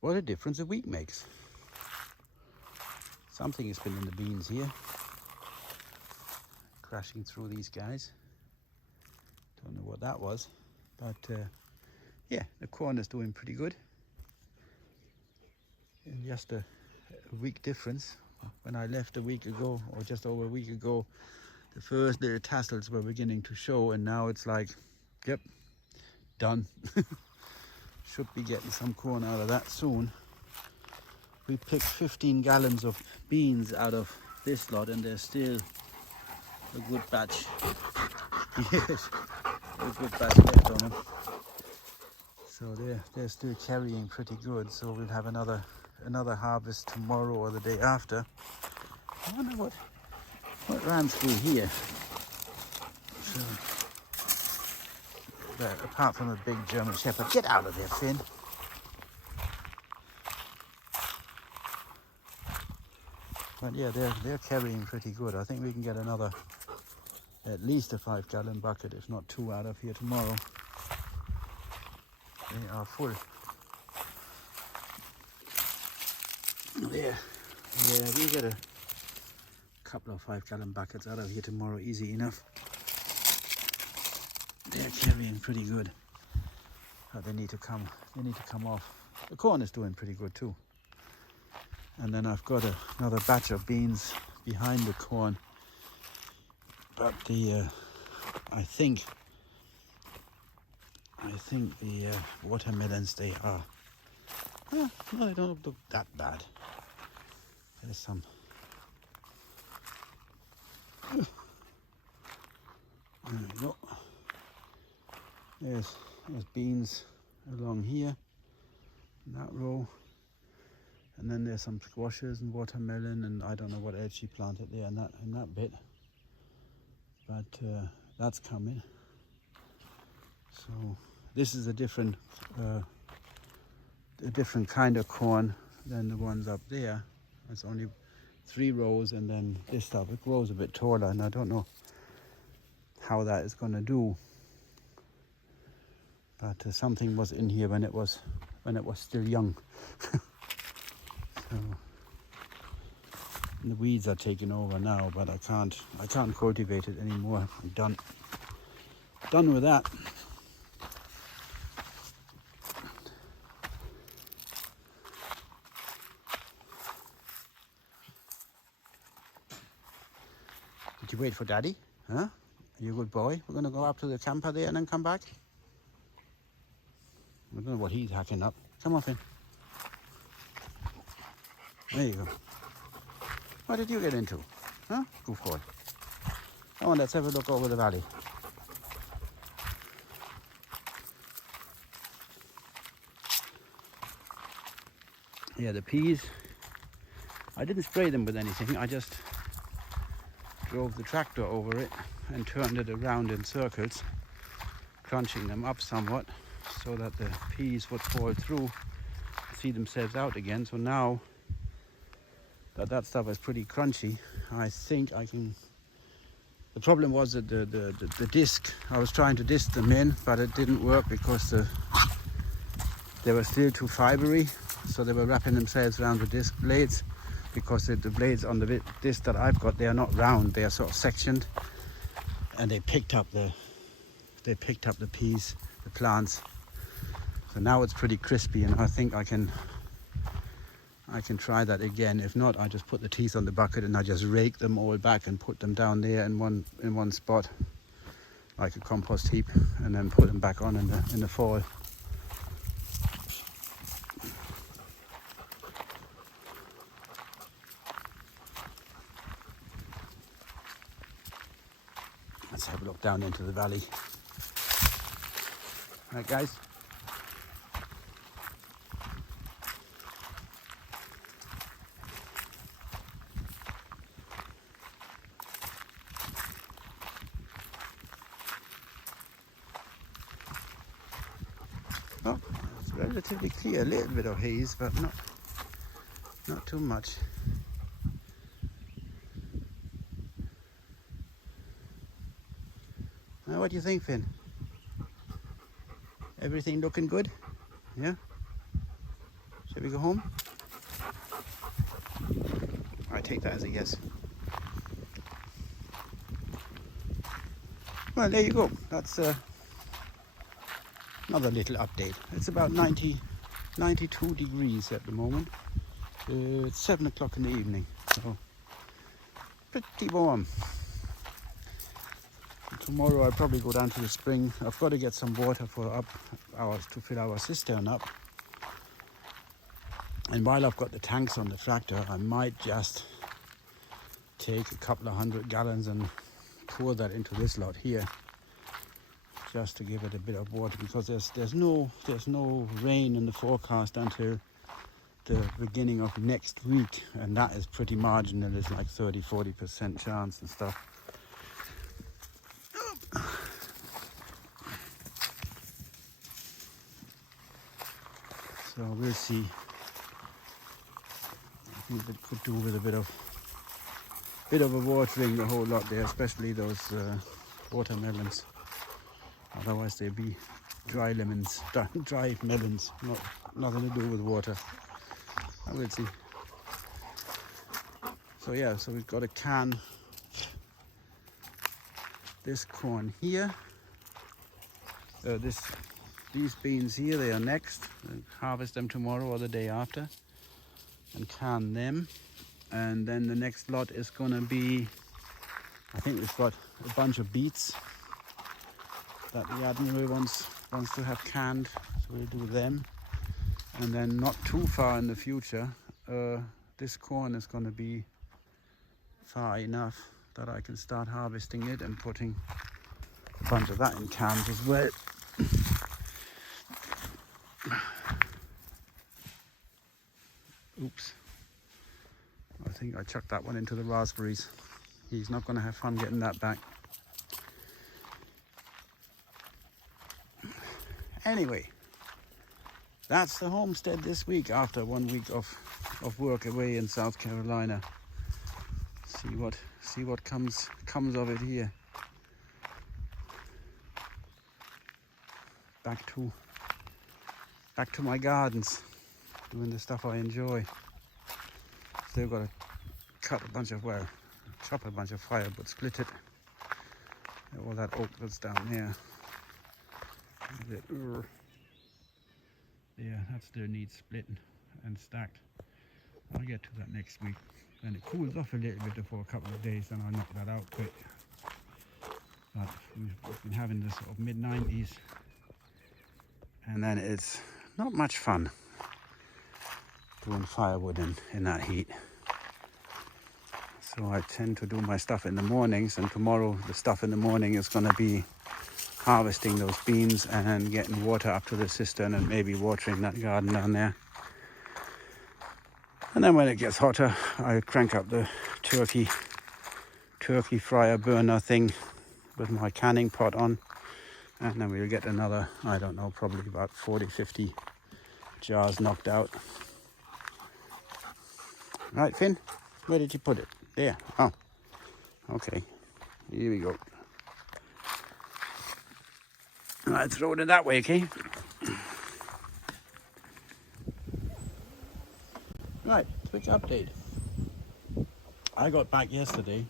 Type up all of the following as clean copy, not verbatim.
what a difference a week makes. Something has been in the beans here, crashing through these guys. Don't know what that was, but yeah, the corn is doing pretty good. In just a week difference. When I left a week ago, or just over a week ago, the first little tassels were beginning to show, and now it's like, yep, done. Should be getting some corn out of that soon. We picked 15 gallons of beans out of this lot, and there's still a good batch. Yes, a good batch left on them. So they're still carrying pretty good. So we'll have another harvest tomorrow or the day after. I wonder what ran through here. So, but apart from a big German Shepherd, get out of there, Finn. But yeah, they're carrying pretty good. I think we can get at least a 5-gallon bucket, if not 2, out of here tomorrow. They are full. Yeah, we get a couple of 5-gallon buckets out of here tomorrow, easy enough. They're carrying pretty good. But they need to come off. The corn is doing pretty good too. And then I've got another batch of beans behind the corn. But I think the watermelons, they are, no, they don't look that bad. There's some. There we go. There's beans along here in that row. And then there's some squashes and watermelon, and I don't know what else she planted there in that bit. But that's coming. So this is a different kind of corn than the ones up there. It's only 3 rows, and then this stuff, it grows a bit taller, and I don't know how that is going to do. But something was in here when it was still young. So the weeds are taking over now, but I can't cultivate it anymore. I'm done with that. Did you wait for Daddy? Huh? Are you a good boy? We're gonna go up to the camper there and then come back. I don't know what he's hacking up. Come on, Finn. There you go. What did you get into? Huh? Good boy. Come on, let's have a look over the valley. Yeah, the peas, I didn't spray them with anything. I just drove the tractor over it and turned it around in circles, crunching them up somewhat so that the peas would fall through, see themselves out again. So now that stuff is pretty crunchy, I think I can. The problem was that the disc, I was trying to disc them in, but it didn't work because they were still too fibery, so they were wrapping themselves around the disc blades, because the blades on the disc that I've got, they are not round, they are sort of sectioned, and they picked up the peas, the plants. So now it's pretty crispy, and I think I can try that again. If not, I just put the teeth on the bucket and I just rake them all back and put them down there in one spot, like a compost heap, and then put them back on in the fall. Let's have a look down into the valley. Right, guys. Oh, it's relatively clear. A little bit of haze, but not too much. Now, what do you think, Finn? Everything looking good? Yeah? Shall we go home? I take that as a yes. Well, there you go. That's another little update. It's about 92 degrees at the moment. It's 7 o'clock in the evening, so pretty warm. Tomorrow I'll probably go down to the spring. I've got to get some water to fill our cistern up. And while I've got the tanks on the tractor, I might just take a couple of 100 gallons and pour that into this lot here, just to give it a bit of water, because there's no rain in the forecast until the beginning of next week, and that is pretty marginal. It's like 30-40% chance and stuff. So we'll see. I think it could do with a bit of a watering the whole lot there, especially those watermelons. Otherwise they'd be dry melons, nothing to do with water. I will see. So yeah, so we've got to can this corn here. These beans here, they are next. We'll harvest them tomorrow or the day after and can them. And then the next lot is going to be, I think we've got a bunch of beets that the Admiral wants to have canned, so we'll do them. And then not too far in the future, this corn is going to be far enough that I can start harvesting it and putting a bunch of that in cans as well. Oops. I think I chucked that one into the raspberries. He's not going to have fun getting that back. Anyway, that's the homestead this week after 1 week of work away in South Carolina. See what comes of it here. Back to my gardens, doing the stuff I enjoy. Still got to chop a bunch of firewood, split it. All that oak that's down there. Yeah, that still needs splitting and stacked. I'll get to that next week. Then it cools off a little bit for a couple of days, then I'll knock that out quick. But we've been having this sort of mid-90s, and then it's not much fun doing firewood in that heat. So I tend to do my stuff in the mornings, and tomorrow the stuff in the morning is going to be harvesting those beans and getting water up to the cistern and maybe watering that garden down there. And then when it gets hotter, I crank up the turkey fryer burner thing with my canning pot on, and then we'll get another, I don't know, probably about 40-50 jars knocked out. Right, Finn, where did you put it? There. Oh, okay, here we go. Right, throw it in that way, okay? Right, quick update. I got back yesterday.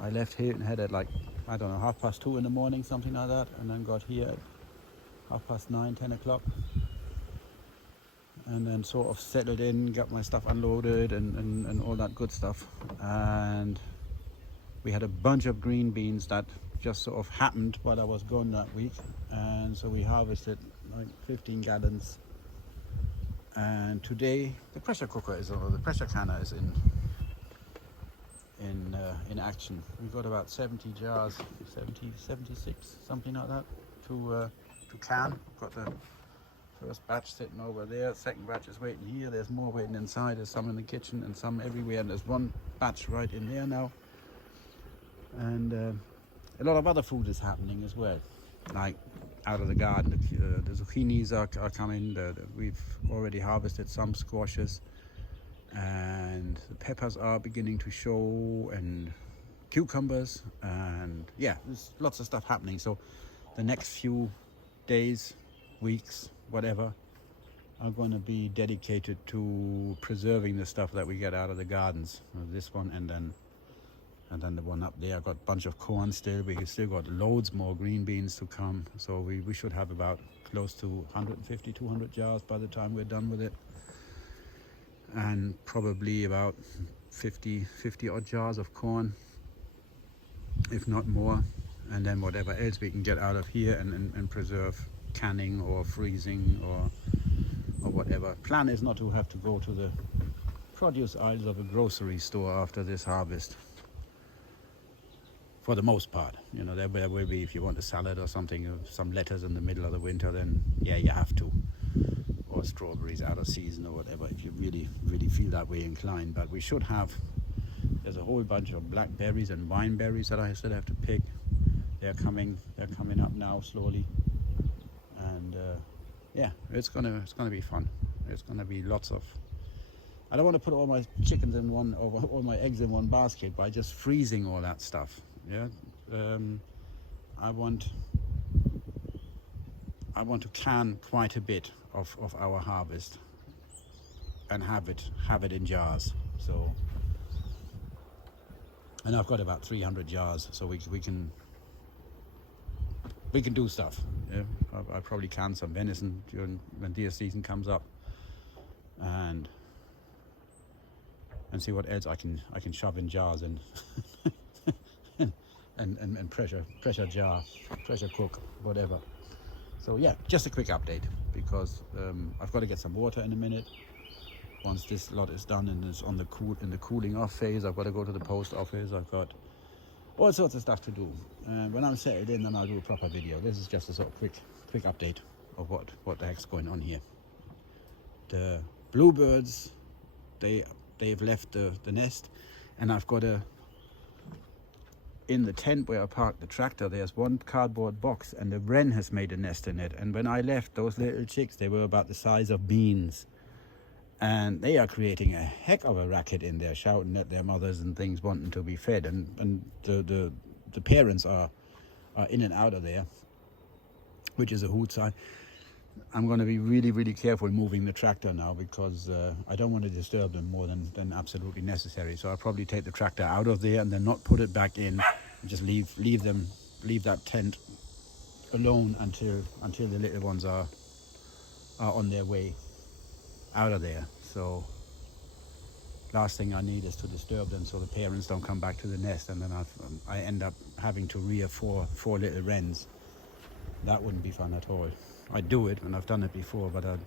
I left Hilton Head at like, I don't know, 2:30 in the morning, something like that, and then got here at 9:30, 10 o'clock. And then sort of settled in, got my stuff unloaded and all that good stuff. And we had a bunch of green beans that just sort of happened while I was gone that week. And so we harvested like 15 gallons. And today the pressure canner is in action. We've got about 70 jars, 76, something like that, to can. We've got the first batch sitting over there, second batch is waiting here, there's more waiting inside, there's some in the kitchen and some everywhere, and there's one batch right in there now. And a lot of other food is happening as well, like out of the garden. The zucchinis are coming, we've already harvested some squashes, and the peppers are beginning to show, and cucumbers, and yeah, there's lots of stuff happening. So the next few days, weeks, whatever, are going to be dedicated to preserving the stuff that we get out of the gardens. This one and then the one up there. I've got a bunch of corn still. We still got loads more green beans to come. So we should have about close to 150, 200 jars by the time we're done with it. And probably about 50 odd jars of corn, if not more. And then whatever else we can get out of here and preserve, canning or freezing or whatever. Plan is not to have to go to the produce aisles of a grocery store after this harvest. For the most part, you know, there will be, if you want a salad or something, some lettuce in the middle of the winter, then yeah, you have to. Or strawberries out of season or whatever, if you really feel that way inclined. But we should have, there's a whole bunch of blackberries and wineberries that I still have to pick. They're coming up now slowly. And yeah, it's gonna be fun. It's gonna be lots of, I don't want to put all my chickens in one, or all my eggs in one basket by just freezing all that stuff. Yeah, I want to can quite a bit of our harvest and have it in jars. So, and I've got about 300 jars, so we can do stuff. Yeah, I probably can some venison during when deer season comes up, and see what else I can shove in jars and and pressure jar, pressure cook, whatever. So yeah, just a quick update, because I've got to get some water in a minute. Once this lot is done and it's on in the cooling off phase, I've got to go to the post office. I've got all sorts of stuff to do. When I'm settled in, then I'll do a proper video. This is just a sort of quick update of what the heck's going on here. The bluebirds, they've left the nest, and I've got in the tent where I parked the tractor, there's one cardboard box, and the wren has made a nest in it. And when I left, those little chicks, they were about the size of beans, and they are creating a heck of a racket in there, shouting at their mothers and things, wanting to be fed. And the parents are in and out of there, which is a hoot sign. I'm going to be really careful moving the tractor now, because I don't want to disturb them more than absolutely necessary. So I'll probably take the tractor out of there and then not put it back in, and just leave that tent alone until the little ones are on their way out of there. So last thing I need is to disturb them, so the parents don't come back to the nest, and then I end up having to rear four little wrens. That wouldn't be fun at all. I'd do it, and I've done it before, but I'm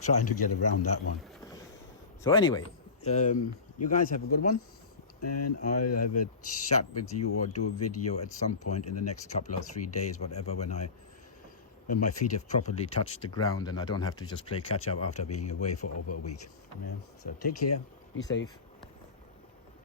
trying to get around that one. So anyway, you guys have a good one, and I'll have a chat with you or do a video at some point in the next couple of 3 days, whatever, when my feet have properly touched the ground and I don't have to just play catch up after being away for over a week. Yeah. So take care, be safe.